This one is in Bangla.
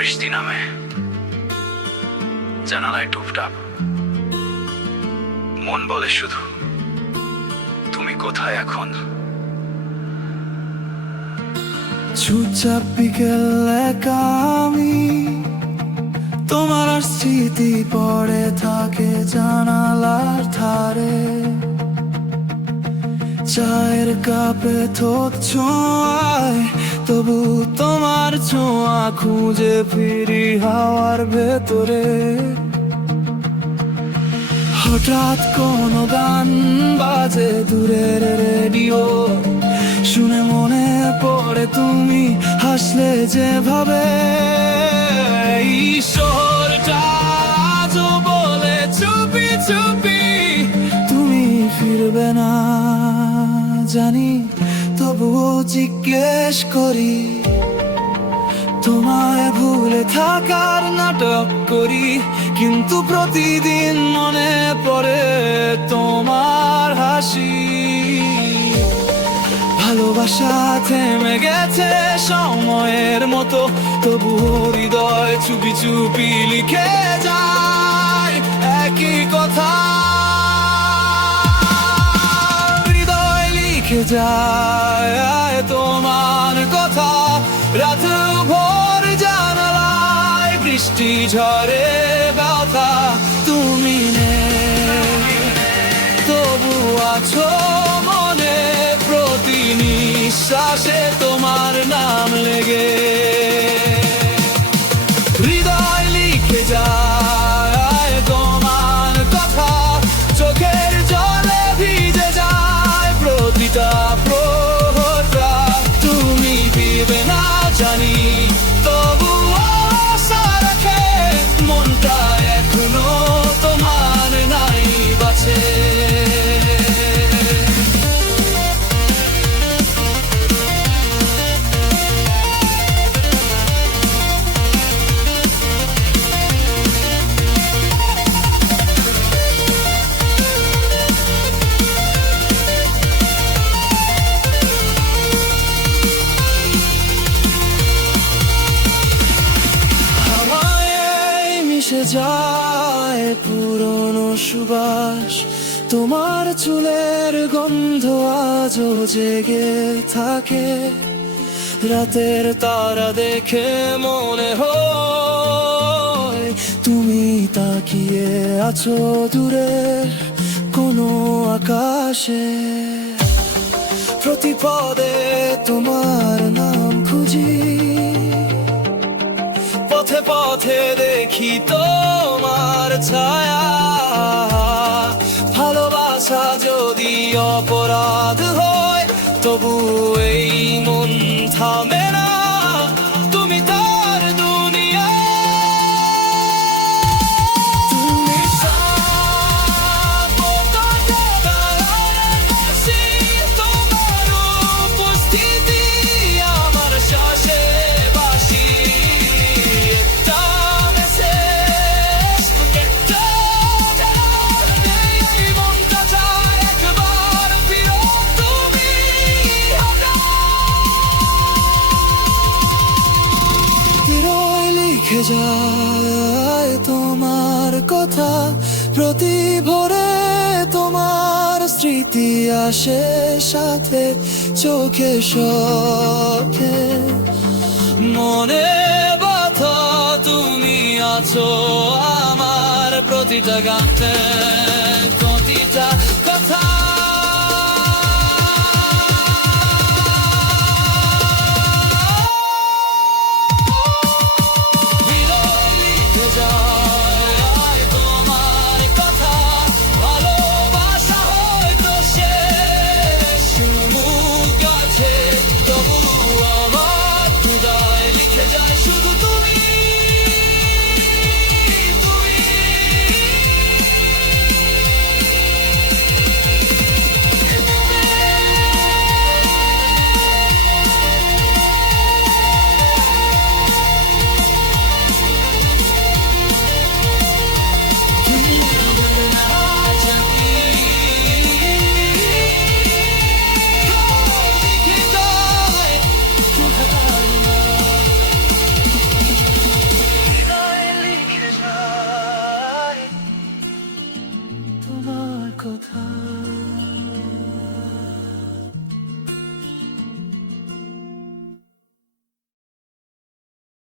বৃষ্টি নামে, জানালায় টুপটাপ, মন বলে শুধু তুমি কোথায় এখন। চুপচাপ বিকেল একা আমি, তোমার আর স্মৃতি পড়ে থাকে জানালার ধারে। চায়ের কাপে ঠোঁট ছোঁয়ায়, তবু তোমার ছোঁয়া খুঁজে ফিরি হাওয়ার ভেতরে। হঠাৎ কোনো গান বাজে দূরের রেডিও, শুনে মনে পড়ে তুমি হাসলে যেভাবে। এই শহরটা আজও বলে চুপি চুপি তুমি ফিরবে না জানি, তবুও জিজ্ঞেস করি। তোমায় ভুলে থাকার নাটক করি, কিন্তু প্রতিদিন মনে পড়ে তোমার হাসি। ভালোবাসা থেমে গেছে সময়ের মতো, তবুও হৃদয় চুপি চুপি লিখে যায় একই কথা। হৃদয় লিখে যায় তোমার কথা, রাত ভোর জানালায় বৃষ্টি ঝরে ব্যথা। তুমি নেই তবু আছো মনে, প্রতি নিঃশ্বাসে তোমার নাম লেগে। হৃদয় লিখে যায় তোমার কথা, চোখের জলে ভিজে যায় প্রতিটা প্রহরটা। তুমি ফিরবে না জানি, তবু আশা রাখে মনটা এখনো তোমার নাই বাঁচে। মিশে যায় পুরনো সুবাস, তোমার চুলের গন্ধ আজও জেগে থাকে। রাতের তারা দেখে মনে হয় তুমি তাকিয়ে আছো দূরে কোনো আকাশে। প্রতি পদে তোমার নাম খুঁজি, পথে পথে দেখি তোমার ছায়া। ভালোবাসা যদি অপরাধ হয়, তবু এই মন থামে না, তুমি তার দুনিয়া। তুমি তোমার উপস্থিতি আমার শ্বাসে বাসি। লিখে যায় তোমার কথা, প্রতি ভোরে তোমার স্মৃতি আসে সাথে, চোখে শোকে মনে ব্যথা। তুমি আছো আমার প্রতিটা গানে, প্রতিটা কথা। তোমার কথা, ভালোবাসা হয়তো শেষ মুখ আছে, তবু আমার হৃদয় লিখে যায় শুধু তুমি। তুমি তোমার কথা